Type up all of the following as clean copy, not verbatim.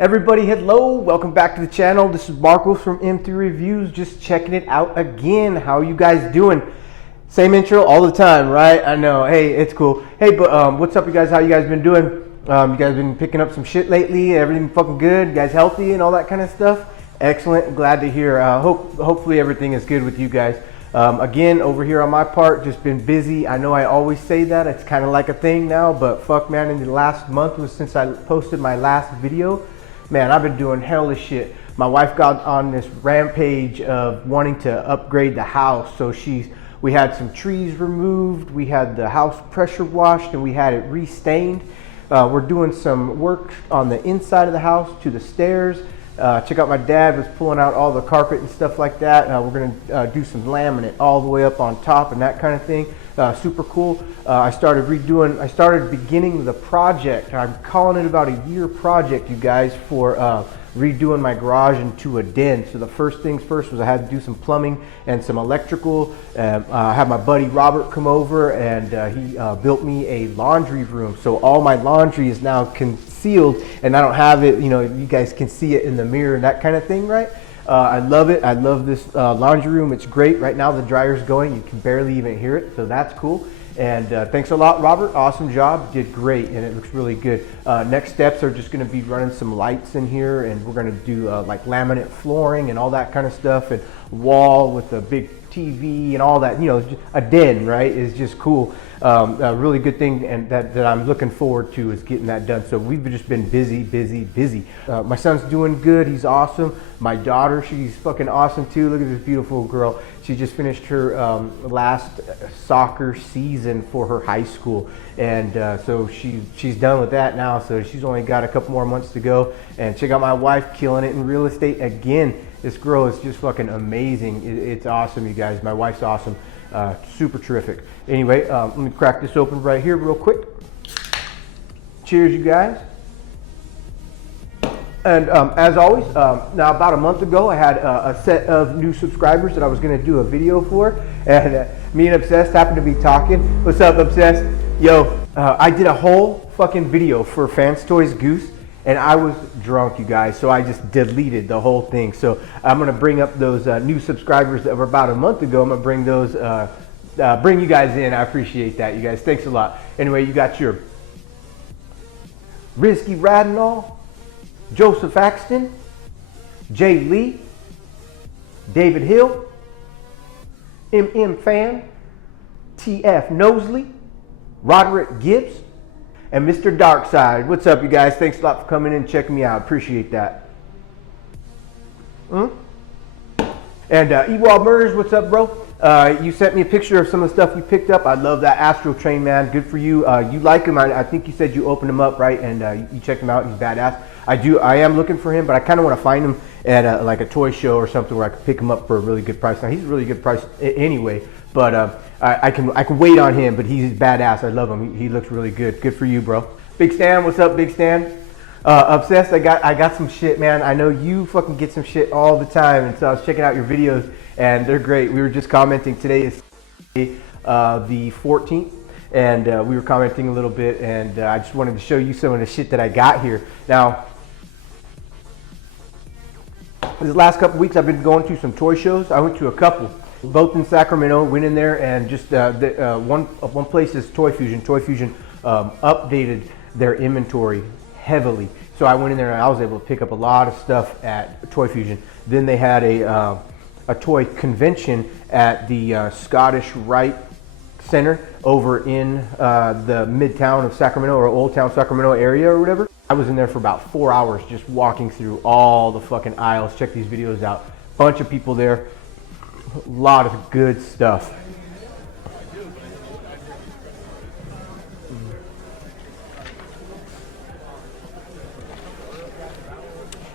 Everybody, hello, welcome back to the channel. This is Marcos from M3 Reviews, just checking it out again. How are you guys doing? Same intro all the time, right? I know. Hey, it's cool. Hey, but what's up, you guys? How you guys been doing? You guys been picking up some shit lately? Everything fucking good? You guys healthy and all that kind of stuff? Excellent. Glad to hear. Hopefully everything is good with you guys. Again, over here on my part, just been busy. I know I always say that. It's kind of like a thing now, but fuck, man, in the last month was since I posted my last video. Man, I've been doing hellish shit. My wife got on this rampage of wanting to upgrade the house. So we had some trees removed, we had the house pressure washed, and we had it re-stained. We're doing some work on the inside of the house to the stairs. Check out my dad was pulling out all the carpet and stuff like that. We're gonna do some laminate all the way up on top and that kind of thing. Super cool. I started beginning the project. I'm calling it about a year project, you guys, for redoing my garage into a den. So the first things first was I had to do some plumbing and some electrical. I had my buddy Robert come over, and he built me a laundry room. So all my laundry is now concealed, and I don't have it, you know, you guys can see it in the mirror and that kind of thing, right? I love it. I love this laundry room. It's great. Right now the dryer's going. You can barely even hear it, so that's cool. And thanks a lot, Robert. Awesome job. Did great, and it looks really good. Next steps are just going to be running some lights in here, and we're going to do like laminate flooring and all that kind of stuff, and wall with a big TV and all that. You know, a den, right, is just cool. A really good thing, and that I'm looking forward to is getting that done. So we've just been busy. My son's doing good. He's awesome. My daughter, she's fucking awesome too. Look at this beautiful girl. She just finished her last soccer season for her high school, and so she's done with that now. So she's only got a couple more months to go. And check out my wife, killing it in real estate again. This girl is just fucking amazing. It's awesome, you guys. My wife's awesome. Super terrific. Anyway, let me crack this open right here real quick. Cheers, you guys. And as always, now about a month ago, I had a set of new subscribers that I was going to do a video for, and me and Obsessed happened to be talking. What's up, Obsessed? Yo, I did a whole fucking video for Fans Toys Goose, and I was drunk, you guys, so I just deleted the whole thing. So I'm going to bring up those new subscribers that were about a month ago. I'm going to bring those, bring you guys in. I appreciate that, you guys. Thanks a lot. Anyway, you got your Risky Radinol, Joseph Axton, Jay Lee, David Hill, MM Fan, TF Nosley, Roderick Gibbs, and Mr. Darkside. What's up, you guys? Thanks a lot for coming in and checking me out. Appreciate that. And Ewald Murs, what's up, bro? You sent me a picture of some of the stuff you picked up. I love that Astro Train, man. Good for you. You like him. I think you said you opened him up, right? And you checked him out. He's badass. I am looking for him, but I kind of want to find him at like a toy show or something where I could pick him up for a really good price. Now he's a really good price anyway, but I can wait on him. But he's badass. I love him. He looks really good. Good for you, bro. Big Stan, what's up, Big Stan? Obsessed, I got some shit, man. I know you fucking get some shit all the time, and so I was checking out your videos, and they're great. We were just commenting. Today is the 14th, and we were commenting a little bit, and I just wanted to show you some of the shit that I got here. Now, these last couple weeks, I've been going to some toy shows. I went to a couple, both in Sacramento. Went in there, and just one place is Toy Fusion. Toy Fusion updated their inventory heavily, so I went in there and I was able to pick up a lot of stuff at Toy Fusion. Then they had a toy convention at the Scottish Rite Center over in the Midtown of Sacramento, or Old Town Sacramento area or whatever. I was in there for about 4 hours just walking through all the fucking aisles. Check these videos out. Bunch of people there. A lot of good stuff.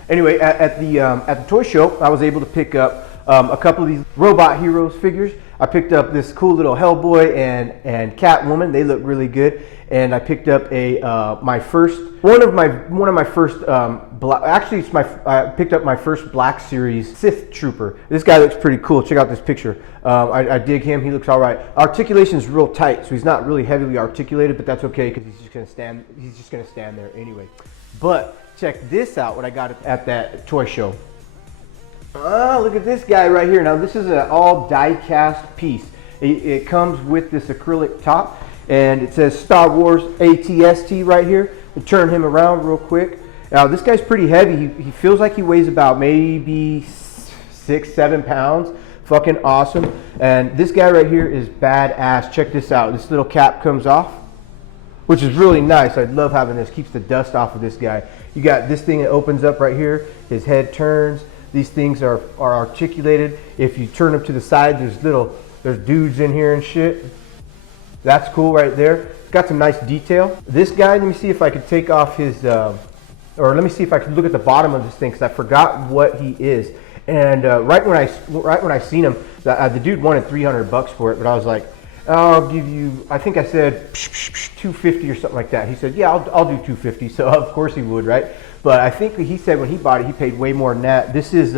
Anyway, at the toy show, I was able to pick up a couple of these Robot Heroes figures. I picked up this cool little Hellboy and Catwoman. They look really good. And I picked up one of my first I picked up my first Black Series Sith Trooper. This guy looks pretty cool. Check out this picture. I dig him. He looks all right. Articulation is real tight, so he's not really heavily articulated, but that's okay because he's just gonna stand there anyway. But check this out, what I got at that toy show. Oh, look at this guy right here. Now this is an all die-cast piece. It comes with this acrylic top, and it says Star Wars ATST right here. We'll turn him around real quick. Now this guy's pretty heavy. He feels like he weighs about maybe 6-7 pounds. Fucking awesome. And this guy right here is badass. Check this out. This little cap comes off, which is really nice. I love having this. Keeps the dust off of this guy. You got this thing that opens up right here. His head turns. These things are articulated. If you turn them to the side, there's dudes in here and shit. That's cool right there. Got some nice detail. This guy, let me see if I could take off his, or let me see if I could look at the bottom of this thing, because I forgot what he is. And right when I seen him, the dude wanted $300 for it, but I was like, I'll give you, I think I said $250 or something like that. He said, yeah, I'll do $250. So of course he would, right? But I think he said when he bought it, he paid way more than that. This is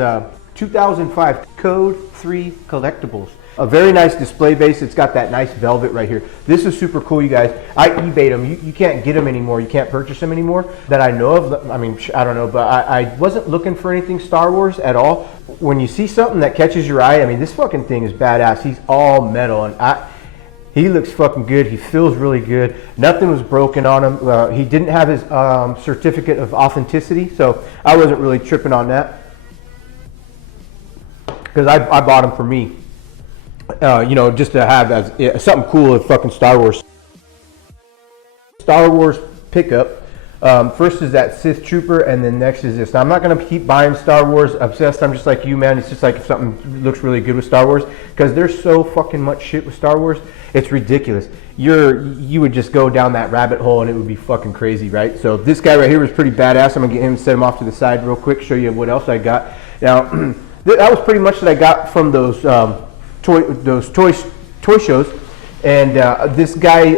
2005 Code 3 Collectibles. A very nice display base. It's got that nice velvet right here. This is super cool, you guys. I eBayed them. You can't get them anymore. You can't purchase them anymore that I know of. I mean, I don't know, but I wasn't looking for anything Star Wars at all. When you see something that catches your eye, I mean, this fucking thing is badass. He's all metal, and he looks fucking good. He feels really good. Nothing was broken on him. He didn't have his certificate of authenticity, so I wasn't really tripping on that, because I bought him for me. You know, just to have as something cool with fucking Star Wars. Star Wars pickup. First is that Sith Trooper, and then next is this. Now, I'm not going to keep buying Star Wars obsessed. I'm just like you, man. It's just like if something looks really good with Star Wars, because there's so fucking much shit with Star Wars. It's ridiculous. You would just go down that rabbit hole, and it would be fucking crazy, right? So this guy right here was pretty badass. I'm going to get him and set him off to the side real quick, show you what else I got. Now, that was pretty much what I got from those toy shows. And this guy,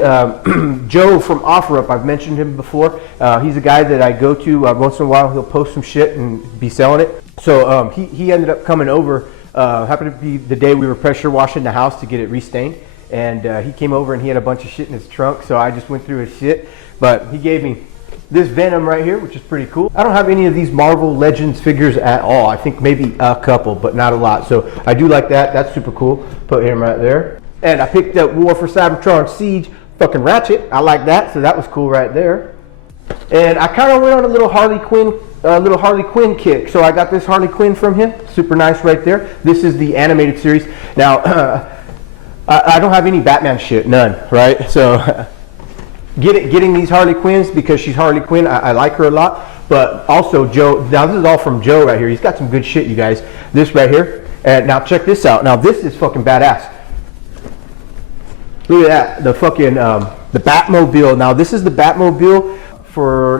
Joe from OfferUp, I've mentioned him before. He's a guy that I go to once in a while. He'll post some shit and be selling it. So he ended up coming over. Happened to be the day we were pressure washing the house to get it restained. And he came over and he had a bunch of shit in his trunk. So I just went through his shit. But he gave me this Venom right here, which is pretty cool. I don't have any of these Marvel Legends figures at all. I think maybe a couple, but not a lot. So I do like that. That's super cool. Put him right there. And I picked up War for Cybertron Siege fucking Ratchet. I like that, so that was cool right there. And I kind of went on a little Harley Quinn kick. So I got this Harley Quinn from him. Super nice right there. This is the animated series. Now, I don't have any Batman shit, none, right? So getting these Harley Quinns because she's Harley Quinn. I like her a lot. But also Joe, now this is all from Joe right here. He's got some good shit, you guys. This right here. And now check this out. Now this is fucking badass. Look at that, the fucking, the Batmobile. Now this is the Batmobile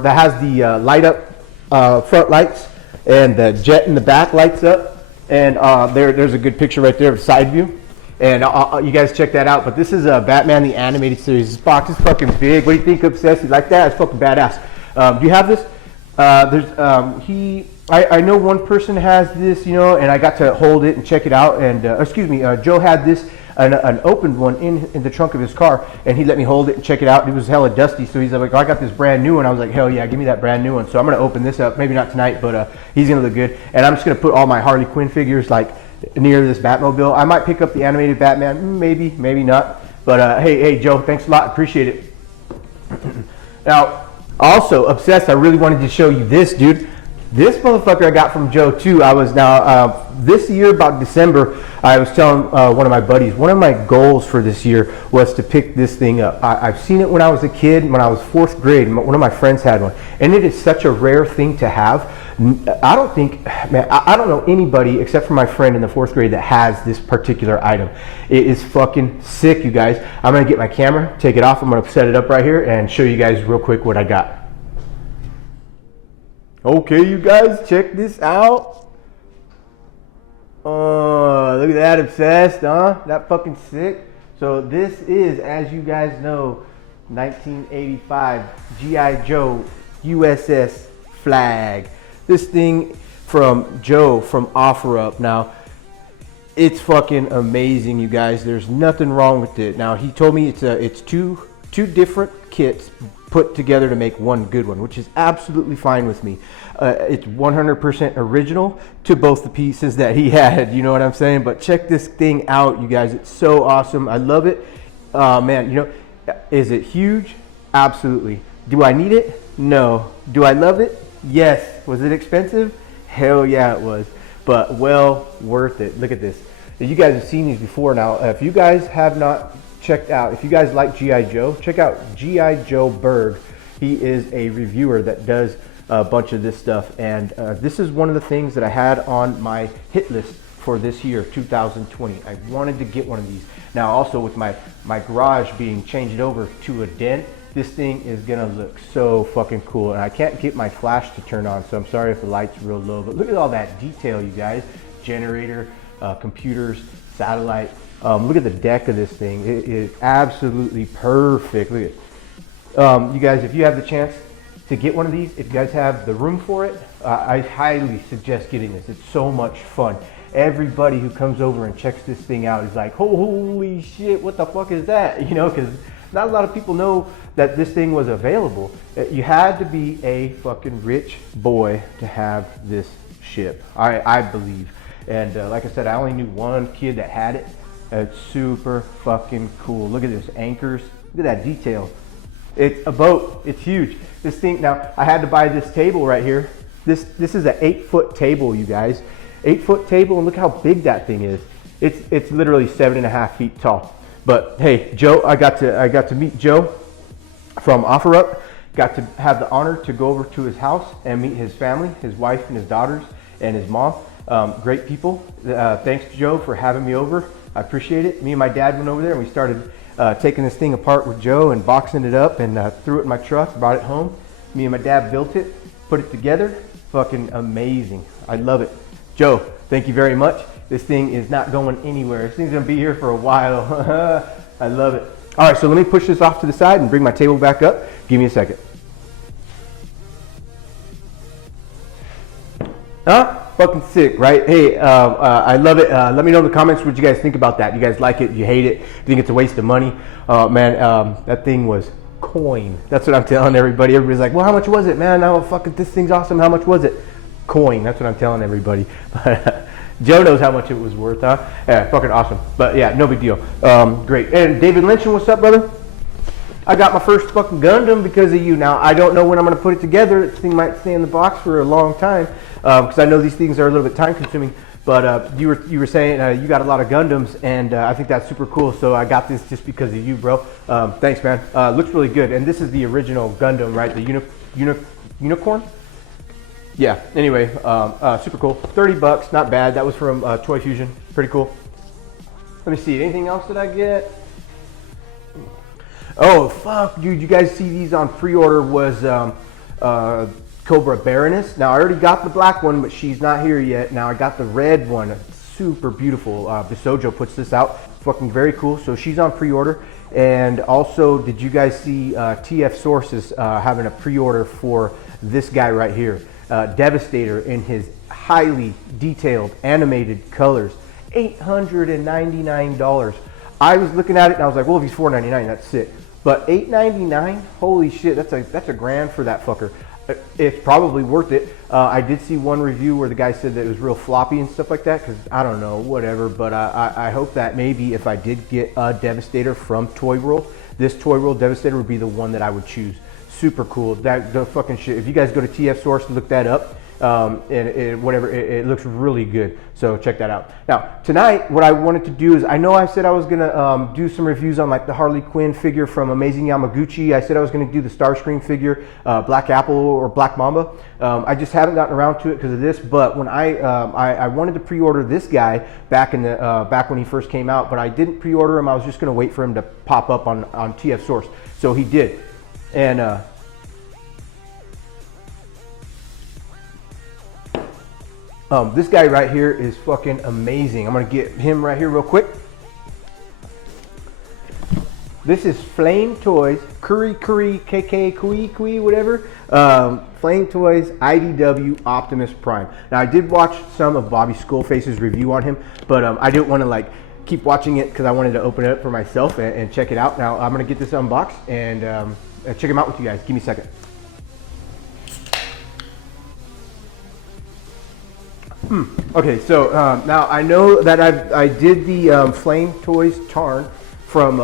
that has the light up front lights, and the jet in the back lights up. And there's a good picture right there of side view. And you guys check that out. But this is Batman the Animated Series. This box is fucking big. What do you think, Obsessed? You like that? It's fucking badass. Do you have this? I know one person has this, you know, and I got to hold it and check it out. And excuse me, Joe had this. An opened one in the trunk of his car, and he let me hold it and check it out. It was hella dusty, so he's like, oh, I got this brand new one. I was like, hell yeah, give me that brand new one. So I'm gonna open this up, maybe not tonight, but he's gonna look good. And I'm just gonna put all my Harley Quinn figures like near this Batmobile. I might pick up the animated Batman, maybe not. But hey Joe, thanks a lot, appreciate it. Now, also Obsessed, I really wanted to show you this, dude. This motherfucker I got from Joe too. I was this year, about December, I was telling one of my buddies, one of my goals for this year was to pick this thing up. I've seen it when I was a kid, when I was 4th grade. One of my friends had one, and it is such a rare thing to have. I don't think, man, I don't know anybody except for my friend in the 4th grade that has this particular item. It is fucking sick, you guys. I'm gonna get my camera, take it off, I'm gonna set it up right here and show you guys real quick what I got. Okay, you guys, check this out. Look at that, Obsessed, huh? That fucking sick. So this is, as you guys know, 1985 G.I. Joe USS Flag. This thing from Joe from OfferUp. Now, it's fucking amazing, you guys. There's nothing wrong with it. Now, he told me it's two different kits, put together to make one good one, which is absolutely fine with me. It's 100% original to both the pieces that he had, you know what I'm saying? But check this thing out, you guys. It's so awesome. I love it. Man, you know, is it huge? Absolutely. Do I need it? No. Do I love it? Yes. Was it expensive? Hell yeah, it was. But well worth it. Look at this. You guys have seen these before now. If you guys have not checked out, if you guys like G.I. Joe, check out G.I. Joe Berg. He is a reviewer that does a bunch of this stuff, and this is one of the things that I had on my hit list for this year, 2020. I wanted to get one of these. Now also with my garage being changed over to a den, this thing is gonna look so fucking cool. And I can't get my flash to turn on, so I'm sorry if the light's real low, but look at all that detail, you guys. Generator, computers, satellite. Look at the deck of this thing. It is absolutely perfect. Look at you guys, if you have the chance to get one of these, if you guys have the room for it, I highly suggest getting this. It's so much fun. Everybody who comes over and checks this thing out is like, holy shit, what the fuck is that? You know, because not a lot of people know that this thing was available. You had to be a fucking rich boy to have this ship, I believe. And like I said, I only knew one kid that had it. It's super fucking cool. Look at this, anchors. Look at that detail. It's a boat. It's huge. This thing, now I had to buy this table right here. This is an 8-foot table, you guys. 8-foot table, and look how big that thing is. It's literally 7.5 feet tall. But hey, Joe, I got to meet Joe from OfferUp. Got to have the honor to go over to his house and meet his family, his wife and his daughters and his mom. Great people. Thanks to Joe for having me over. I appreciate it. Me and my dad went over there and we started taking this thing apart with Joe and boxing it up, and threw it in my truck, brought it home. Me and my dad built it, put it together. Fucking amazing. I love it. Joe, thank you very much. This thing is not going anywhere. This thing's gonna be here for a while. I love it. All right, so let me push this off to the side and bring my table back up. Give me a second. Huh? Fucking sick, right? Hey, I love it. Let me know in the comments what you guys think about that. You guys like it? You hate it? You think it's a waste of money? Man, that thing was coin. That's what I'm telling everybody. Everybody's like, well, how much was it, man? Oh, fucking, this thing's awesome. How much was it? Coin. That's what I'm telling everybody. Joe knows how much it was worth, huh? Yeah, fucking awesome. But yeah, no big deal. Great. And David Lynch, what's up, brother? I got my first fucking Gundam because of you. Now, I don't know when I'm going to put it together. This thing might stay in the box for a long time because I know these things are a little bit time consuming. But you were saying you got a lot of Gundams, and I think that's super cool. So I got this just because of you, bro. Thanks, man. Looks really good. And this is the original Gundam, right? The unicorn? Yeah, anyway, super cool. 30 bucks, not bad. That was from Toy Fusion. Pretty cool. Let me see, anything else that I get? Oh, fuck, dude, you guys see these on pre-order was Cobra Baroness. Now, I already got the black one, but she's not here yet. Now, I got the red one. It's super beautiful. Bisojo puts this out. Fucking very cool. So she's on pre-order. And also, did you guys see TF Sources having a pre-order for this guy right here? Devastator in his highly detailed animated colors. $899. I was looking at it and I was like, well, if he's $499, that's sick. But $899, holy shit, that's a grand for that fucker. It's probably worth it. I did see one review where the guy said that it was real floppy and stuff like that, because I don't know, whatever. But I hope that maybe if I did get a Devastator from Toy World, this Toy World Devastator would be the one that I would choose. Super cool. The fucking shit. If you guys go to TF Source and look that up, it looks really good. So check that out. Now tonight, what I wanted to do is, I know I said I was gonna do some reviews on like the Harley Quinn figure from Amazing Yamaguchi. I said I was gonna do the Starscream figure, Black Apple or Black Mamba. I just haven't gotten around to it because of this. But when I wanted to pre-order this guy back when he first came out, but I didn't pre-order him. I was just gonna wait for him to pop up on TF Source. So he did. And this guy right here is fucking amazing. I'm gonna get him right here real quick. This is Flame Toys, Curry, KK, Kui, whatever. Flame Toys, IDW Optimus Prime. Now I did watch some of Bobby Skullface's review on him, but I didn't want to like keep watching it because I wanted to open it up for myself and check it out. Now I'm gonna get this unboxed and check him out with you guys. Give me a second. Okay, so now I know that I did the Flame Toys Tarn from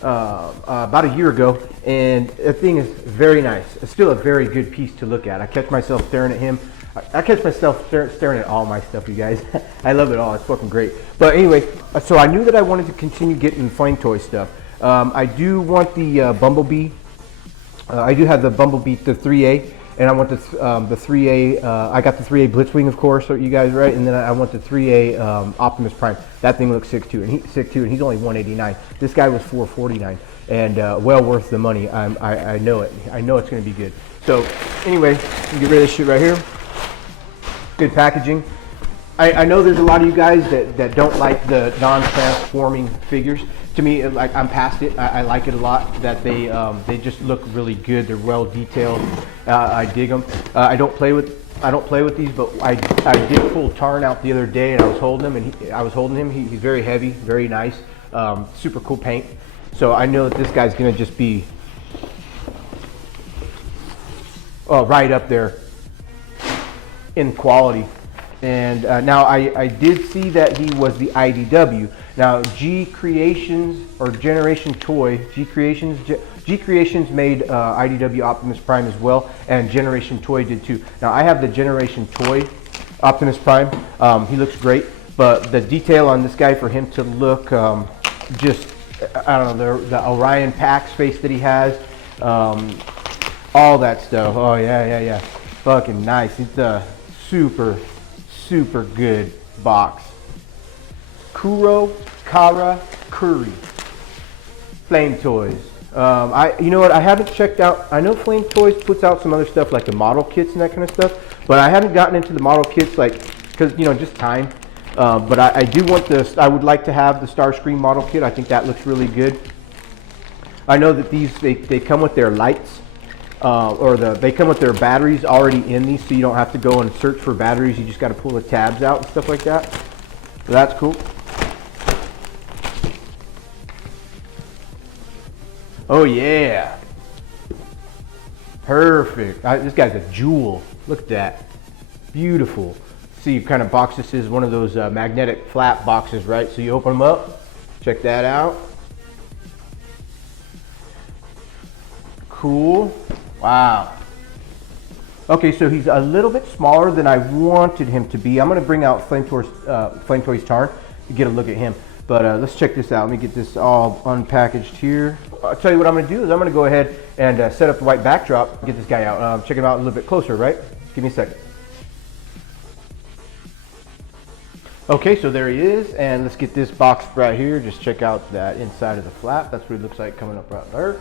about a year ago, and the thing is very nice. It's still a very good piece to look at. I catch myself staring at him. I catch myself staring at all my stuff, you guys. I love it all. It's fucking great. But anyway, so I knew that I wanted to continue getting Flame Toy stuff. I do want the Bumblebee. I do have the Bumblebee, the 3A. And I want the 3A, I got the 3A Blitzwing, of course, so you guys, right? And then I want the 3A Optimus Prime. That thing looks sick too, and he's only $189. This guy was $449, and well worth the money. I know it. I know it's going to be good. So anyway, get rid of this shit right here. Good packaging. I know there's a lot of you guys that don't like the non-transforming figures. To me, like, I'm past it. I like it a lot. That they just look really good. They're well detailed. I dig them. I don't play with these, but I did pull Tarn out the other day, and I was holding him. He's very heavy, very nice, super cool paint. So I know that this guy's gonna just be right up there in quality. And now I did see that he was the IDW. Now G Creations or Generation Toy, G Creations made IDW Optimus Prime as well, and Generation Toy did too. Now I have the Generation Toy Optimus Prime. He looks great, but the detail on this guy, for him to look just, I don't know, the Orion Pax face that he has, all that stuff. Oh yeah, fucking nice. It's a super good box. Kara Curry Flame Toys. You know what? I haven't checked out. I know Flame Toys puts out some other stuff like the model kits and that kind of stuff, but I haven't gotten into the model kits, like, because just time. But I do want this. I would like to have the Starscream model kit. I think that looks really good. I know that these they come with their lights. They come with their batteries already in these, so you don't have to go and search for batteries. You just got to pull the tabs out and stuff like that. So that's cool. Oh yeah, perfect. This guy's a jewel. Look at that, beautiful. See, kind of box this is, one of those magnetic flap boxes, right? So you open them up. Check that out. Cool. Wow. Okay, so he's a little bit smaller than I wanted him to be. I'm going to bring out Flame Toys Tarn to get a look at him. But let's check this out. Let me get this all unpackaged here. I'll tell you what I'm going to do is I'm going to go ahead and set up the white backdrop, get this guy out. Check him out a little bit closer, right? Give me a second. Okay, so there he is, and let's get this box right here. Just check out that inside of the flap. That's what it looks like coming up right there.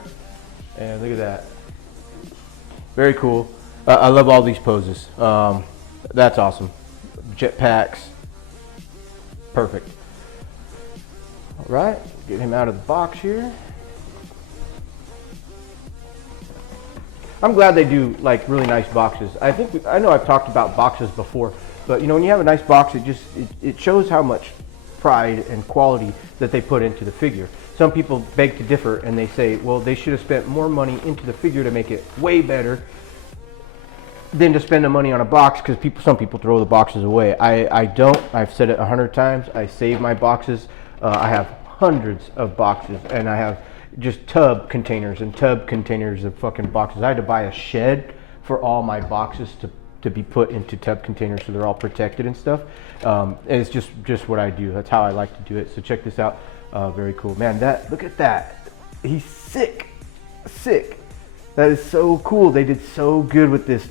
And look at that. Very cool. I love all these poses. That's awesome. Jetpacks. Perfect. All right, get him out of the box here. I'm glad they do like really nice boxes. I know I've talked about boxes before, but when you have a nice box, it shows how much pride and quality that they put into the figure. Some people beg to differ, and they say, well, they should have spent more money into the figure to make it way better than to spend the money on a box, because some people throw the boxes away. I don't. I've said it 100 times. I save my boxes. I have hundreds of boxes, and I have just tub containers of fucking boxes. I had to buy a shed for all my boxes to be put into tub containers, so they're all protected and stuff. And it's just what I do. That's how I like to do it. So check this out. Very cool, man. Look at that. He's sick. That is so cool. They did so good with this.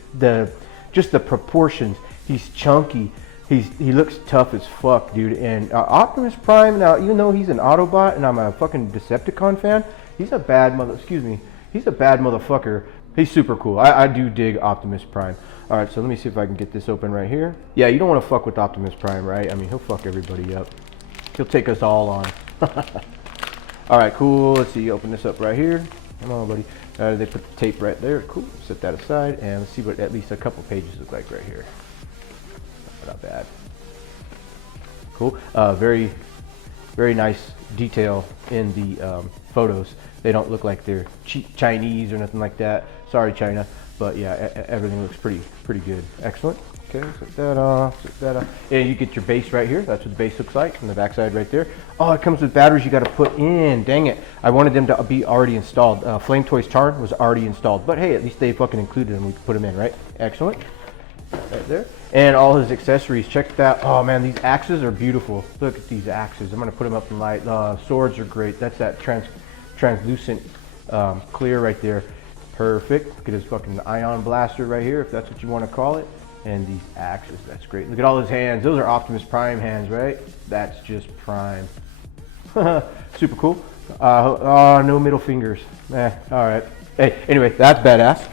Just the proportions. He's chunky. He looks tough as fuck, dude. And Optimus Prime, now, even though he's an Autobot and I'm a fucking Decepticon fan, he's a bad motherfucker. He's super cool. I do dig Optimus Prime. All right, so let me see if I can get this open right here. Yeah, you don't want to fuck with Optimus Prime, right? I mean, he'll fuck everybody up. He'll take us all on. All right, cool. Let's see. Open this up right here. Come on, buddy. They put the tape right there. Cool. Set that aside, and let's see what at least a couple pages look like right here. Not bad. Cool. Very very nice detail in the photos. They don't look like they're cheap Chinese or nothing like that. Sorry, China, but yeah, everything looks pretty good. Excellent. Okay, set that off, And you get your base right here. That's what the base looks like on the backside right there. Oh, it comes with batteries you got to put in. Dang it. I wanted them to be already installed. Flame Toys Tarn was already installed, but hey, at least they fucking included them. We could put them in, right? Excellent. Right there. And all his accessories. Check that. Oh man, these axes are beautiful. Look at these axes. I'm going to put them up in light. Swords are great. That's that translucent clear right there. Perfect. Look at his fucking ion blaster right here, if that's what you want to call it. And these axes, that's great. Look at all his hands. Those are Optimus Prime hands, right? That's just Prime. Super cool. Oh, no middle fingers. All right. Hey, anyway, that's badass.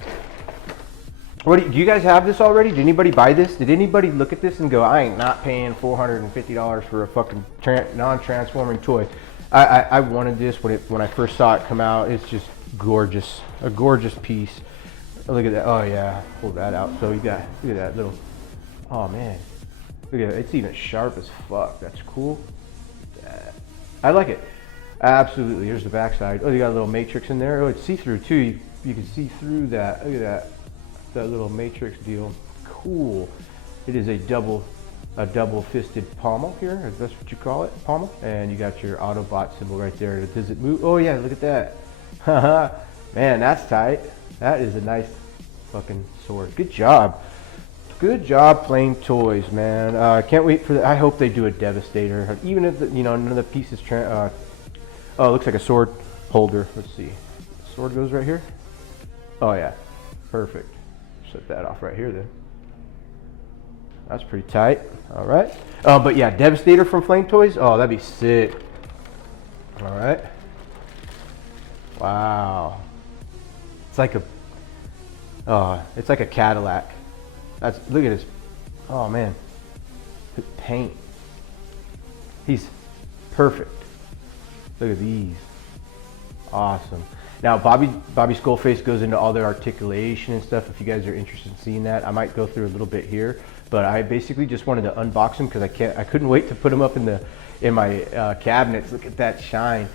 Do you guys have this already? Did anybody buy this? Did anybody look at this and go, I ain't not paying $450 for a fucking non-transforming toy? I wanted this when I first saw it come out. It's just gorgeous. A gorgeous piece. Look at that. Oh yeah, pull that out. So you got, look at that little, oh man, look at it. It's even sharp as fuck. That's cool. I like it. Absolutely. Here's the backside. Oh, you got a little matrix in there. Oh, it's see-through too. You can see through that. Look at that little matrix deal. Cool. It is a double fisted pommel here, if that's what you call it, pommel. And you got your Autobot symbol right there. Does it move? Oh yeah, look at that. Haha. Man, that's tight. That is a nice fucking sword. Good job. Good job, Flame Toys, man. Can't wait for I hope they do a Devastator. Even if, none of the pieces, oh, it looks like a sword holder. Let's see. The sword goes right here. Oh, yeah. Perfect. Set that off right here, then. That's pretty tight. All right. But yeah, Devastator from Flame Toys. Oh, that'd be sick. All right. Wow. It's like a Cadillac. Look at his, oh man, the paint. He's perfect. Look at these. Awesome. Now Bobby Skullface goes into all their articulation and stuff. If you guys are interested in seeing that, I might go through a little bit here. But I basically just wanted to unbox them because I couldn't wait to put them up in my cabinets. Look at that shine.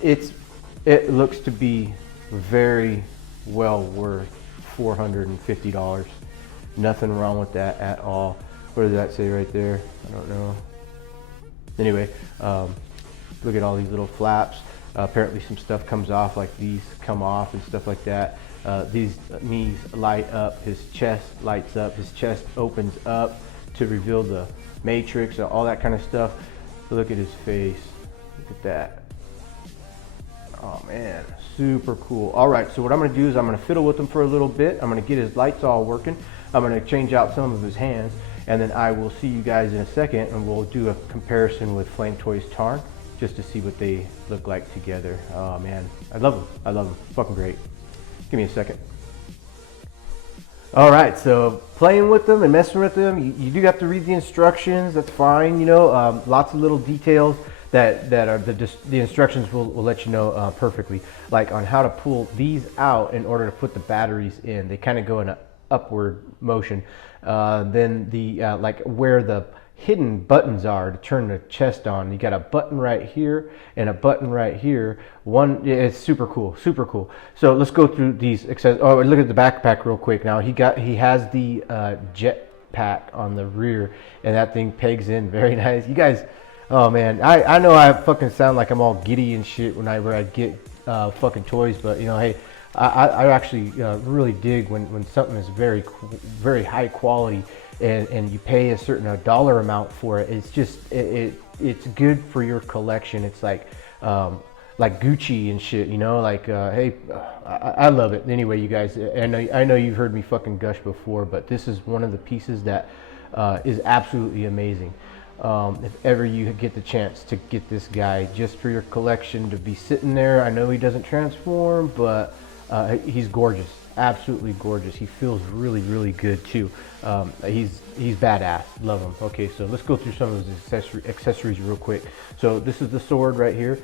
It looks to be very well worth $450. Nothing wrong with that at all. What does that say right there? I don't know. Anyway, look at all these little flaps. Apparently some stuff comes off, like these come off and stuff like that. These knees light up, his chest lights up, his chest opens up to reveal the matrix, all that kind of stuff. Look at his face. Look at that. Oh man, super cool. All right, so what I'm gonna do is I'm gonna fiddle with him for a little bit. I'm gonna get his lights all working. I'm gonna change out some of his hands, and then I will see you guys in a second, and we'll do a comparison with Flame Toys Tarn, just to see what they look like together. Oh man, I love them. I love them. Fucking great. Give me a second. All right, so playing with them and messing with them, you do have to read the instructions. That's fine, lots of little details that are the instructions will let you know perfectly, like on how to pull these out in order to put the batteries in. They kind of go in an upward motion. Then the like where the hidden buttons are to turn the chest on. You got a button right here and a button right here. It's super cool, super cool. So let's go through these. Oh, look at the backpack real quick. Now he has the jet pack on the rear, and that thing pegs in very nice. You guys. Oh man, I know I fucking sound like I'm all giddy and shit whenever I get fucking toys, but hey, I actually really dig when something is very high quality and you pay a certain dollar amount for it. It's just it's good for your collection. It's like Gucci and shit, hey, I love it. Anyway, you guys, I know you've heard me fucking gush before, but this is one of the pieces that is absolutely amazing. If ever you get the chance to get this guy just for your collection to be sitting there. I know he doesn't transform, but he's gorgeous, absolutely gorgeous. He feels really good too. He's badass, love him. Okay, so let's go through some of his accessories real quick. So this is the sword right here,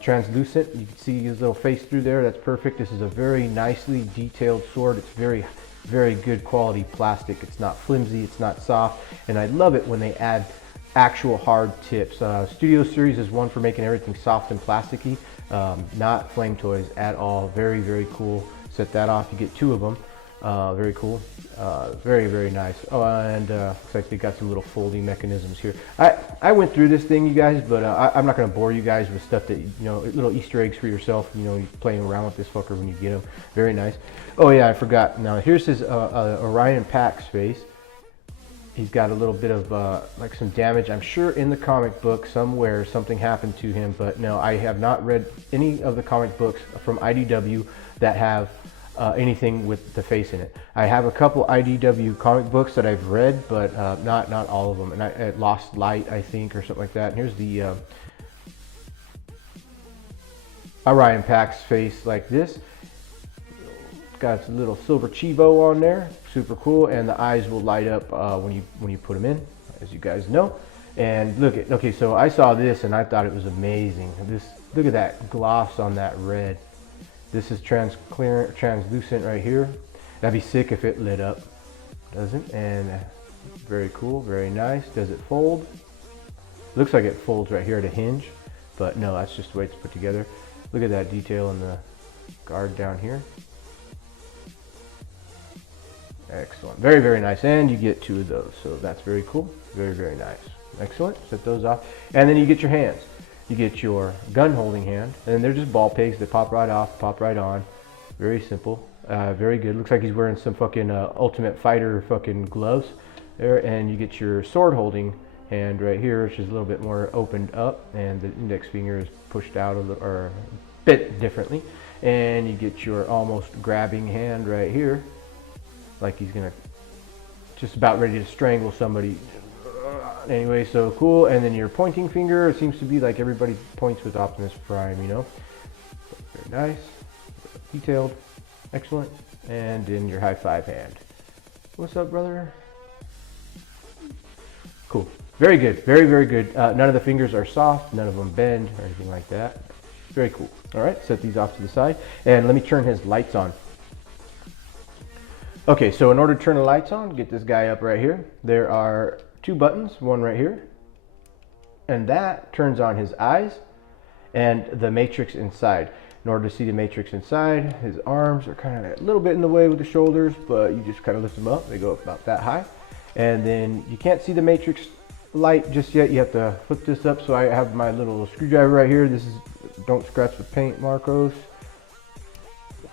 translucent. You can see his little face through there. That's perfect. This is a very nicely detailed sword. It's very good quality plastic. It's not flimsy, it's not soft, and I love it when they add actual hard tips. Studio Series is one for making everything soft and plasticky, not flame toys at all. Very, very cool. Set that off. You get 2 of them. Very cool. Very, very nice. Oh, and looks like they got some little folding mechanisms here. I went through this thing, you guys, but I'm not going to bore you guys with stuff that, you know, little Easter eggs for yourself, you know, playing around with this fucker when you get them. Very nice. Oh yeah, I forgot. Now here's his Orion Pax face. He's got a little bit of like some damage. I'm sure in the comic book somewhere something happened to him, but no, I have not read any of the comic books from IDW that have anything with the face in it. I have a couple IDW comic books that I've read, but not all of them. And I Lost Light, I think, or something like that. And here's the Orion Pax face like this. Got a little silver Chivo on there, super cool, and the eyes will light up when you put them in, as you guys know. And look at, okay, so I saw this and I thought it was amazing. Look at that gloss on that red. This is translucent right here. That'd be sick if it lit up. Doesn't, and very cool, very nice. Does it fold? Looks like it folds right here at a hinge, but no, that's just the way it's put together. Look at that detail in the guard down here. Excellent, very, very nice. And you get 2 of those, so that's very cool. Very, very nice. Excellent, set those off. And then you get your hands. You get your gun holding hand, and they're just ball pegs that pop right off, pop right on. Very simple, very good. Looks like he's wearing some fucking Ultimate Fighter fucking gloves there. And you get your sword holding hand right here, which is a little bit more opened up, and the index finger is pushed out a little, or a bit differently. And you get your almost grabbing hand right here, like he's gonna just about ready to strangle somebody. Anyway, so cool. And then your pointing finger, it seems to be like everybody points with Optimus Prime, you know. Very nice, detailed, excellent. And in your high five hand. What's up, brother? Cool, very good, very, very good. None of the fingers are soft, none of them bend or anything like that. Very cool. All right, set these off to the side, and let me turn his lights on. Okay, so in order to turn the lights on, get this guy up right here. There are 2 buttons, one right here, and that turns on his eyes and the matrix inside. In order to see the matrix inside, his arms are kind of a little bit in the way with the shoulders, but you just kind of lift them up. They go about that high. And then you can't see the matrix light just yet. You have to flip this up. So I have my little screwdriver right here. This is, don't scratch the paint, Marcos.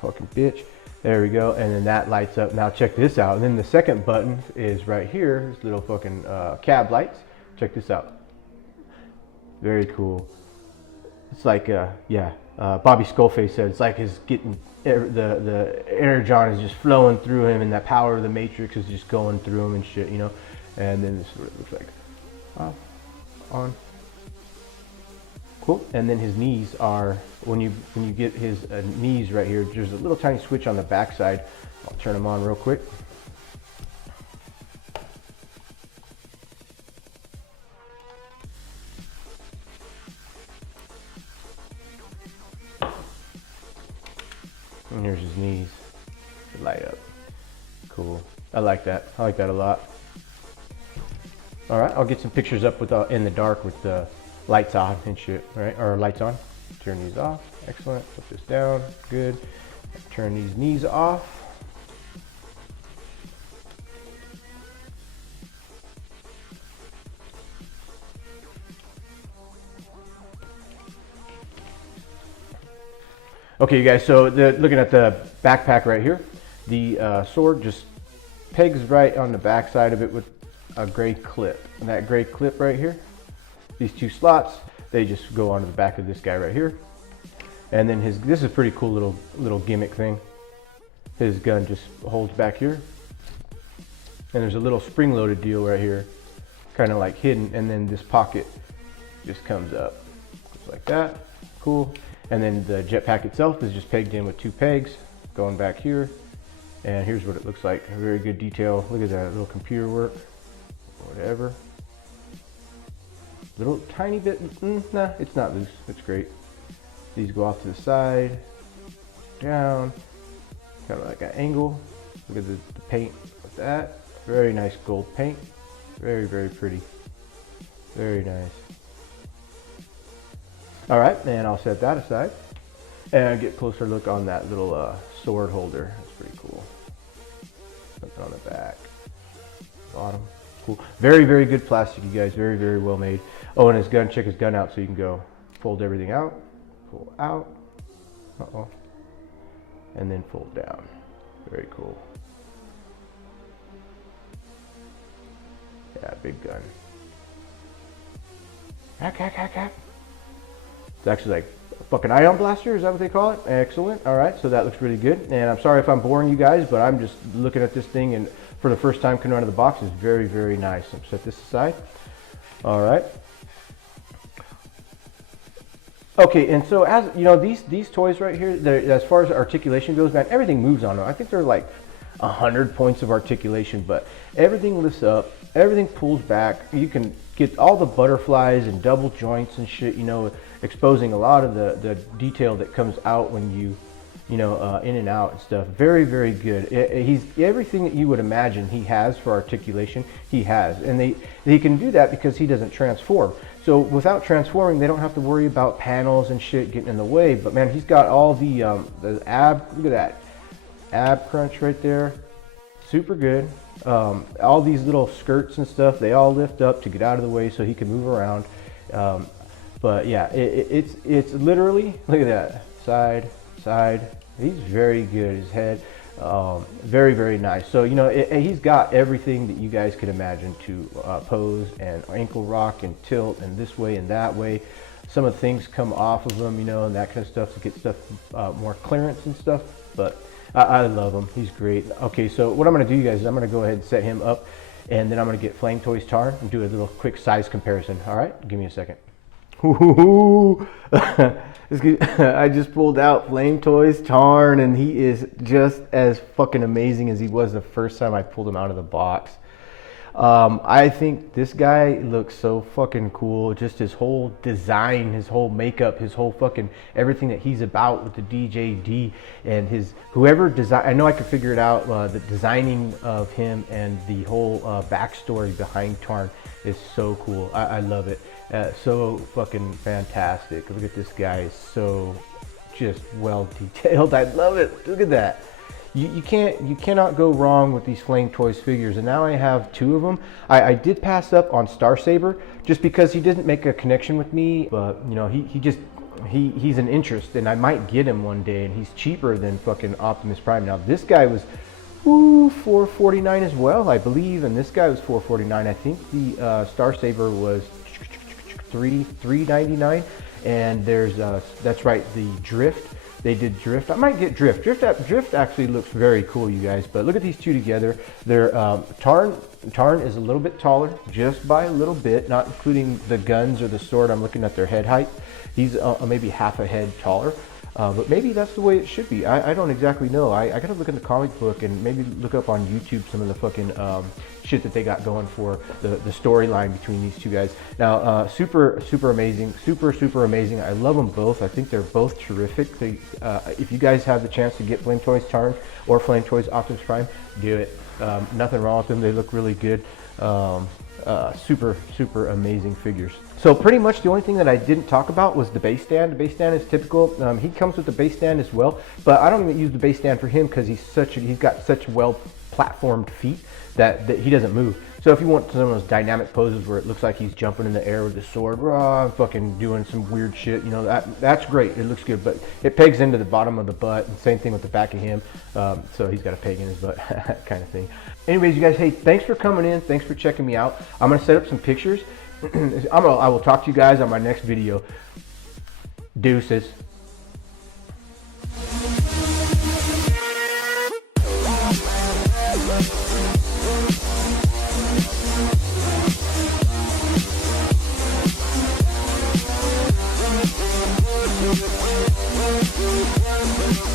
Fucking bitch. There we go, and then that lights up. Now check this out. And then the second button is right here. This little fucking cab lights. Check this out. Very cool. It's like, Bobby Skullface said, it's like his getting the energon is just flowing through him, and that power of the Matrix is just going through him and shit, you know. And then this is what it looks like. Off, on. Cool. And then his knees are, when you get his knees right here, there's a little tiny switch on the back side. I'll turn them on real quick. And here's his knees. Light up. Cool. I like that. I like that a lot. All right, I'll get some pictures up with in the dark with the lights on and shit, right? Or lights on. Turn these off. Excellent. Put this down. Good. Turn these knees off. Okay, you guys, so looking at the backpack right here, the sword just pegs right on the back side of it with a gray clip. And that gray clip right here, these two slots, they just go onto the back of this guy right here. And then this is a pretty cool little gimmick thing. His gun just holds back here. And there's a little spring-loaded deal right here, kind of like hidden, and then this pocket just comes up, just like that. Cool. And then the jetpack itself is just pegged in with two pegs going back here. And here's what it looks like. A very good detail. Look at that little computer work, whatever. Little tiny bit, nah, it's not loose. It's great. These go off to the side, down, kind of like an angle. Look at the paint with that. Very nice gold paint. Very, very pretty. Very nice. All right, and I'll set that aside and get a closer look on that little sword holder. That's pretty cool. Something on the back, bottom. Cool. Very, very good plastic, you guys. Very, very well made. Oh, and his gun, check his gun out so you can go fold everything out, pull out, and then fold down. Very cool. Yeah, big gun. It's actually like a fucking ion blaster, is that what they call it? Excellent. All right, so that looks really good. And I'm sorry if I'm boring you guys, but I'm just looking at this thing, and for the first time coming out of the box, is very, very nice. I'll set this aside. All right. Okay, and so as you know, these toys right here, as far as articulation goes, man, everything moves on them. I think they're like 100 points of articulation, but everything lifts up, everything pulls back. You can get all the butterflies and double joints and shit, you know, exposing a lot of the detail that comes out when you know, in and out and stuff. Very, very good. He's everything that you would imagine he has for articulation, he has. And he can do that because he doesn't transform. So without transforming, they don't have to worry about panels and shit getting in the way. But man, he's got all the ab, look at that, ab crunch right there. Super good. All these little skirts and stuff, they all lift up to get out of the way so he can move around. But yeah, it's literally, look at that, side. He's very good. His head, very, very nice. So, you know, he's got everything that you guys could imagine to pose and ankle rock and tilt and this way and that way. Some of the things come off of him, you know, and that kind of stuff to get stuff more clearance and stuff. But I love him. He's great. Okay, so what I'm going to do, you guys, is I'm going to go ahead and set him up, and then I'm going to get Flame Toys Tarn and do a little quick size comparison. All right, give me a second. I just pulled out Flame Toys Tarn, and he is just as fucking amazing as he was the first time I pulled him out of the box. I think this guy looks so fucking cool. Just his whole design, his whole makeup, his whole fucking everything that he's about with the DJD and his whoever design. I know I could figure it out. The designing of him and the whole backstory behind Tarn is so cool. I love it. So fucking fantastic. Look at this guy. Is so just well detailed. I love it. Look at that. You cannot go wrong with these Flame Toys figures, and now I have two of them. I did pass up on Star Saber just because he didn't make a connection with me, but you know, he's an interest, and I might get him one day, and he's cheaper than fucking Optimus Prime. Now this guy was $449 as well, I believe, and this guy was $449. I think the Star Saber was $399, and there's that's right, the Drift. They did Drift. I might get Drift. Drift actually looks very cool, you guys. But look at these two together. They're Tarn is a little bit taller, just by a little bit, not including the guns or the sword. I'm looking at their head height. He's maybe half a head taller. But maybe that's the way it should be. I don't exactly know. I gotta look in the comic book and maybe look up on YouTube some of the fucking shit that they got going for the storyline between these two guys. Now, super amazing, super amazing. I love them both. I think they're both terrific. If you guys have the chance to get Flame Toys Tarn or Flame Toys Optimus Prime, do it. Nothing wrong with them. They look really good. Super amazing figures. So pretty much the only thing that I didn't talk about was the base stand. The base stand is typical. He comes with the base stand as well, but I don't even use the base stand for him because he's got such well platformed feet that he doesn't move. So if you want some of those dynamic poses where it looks like he's jumping in the air with the sword, fucking doing some weird shit, you know, that's great. It looks good, but it pegs into the bottom of the butt, and same thing with the back of him. So he's got a peg in his butt, kind of thing. Anyways, you guys, hey, thanks for coming in. Thanks for checking me out. I'm gonna set up some pictures. I will talk to you guys on my next video. Deuces. We'll be right back.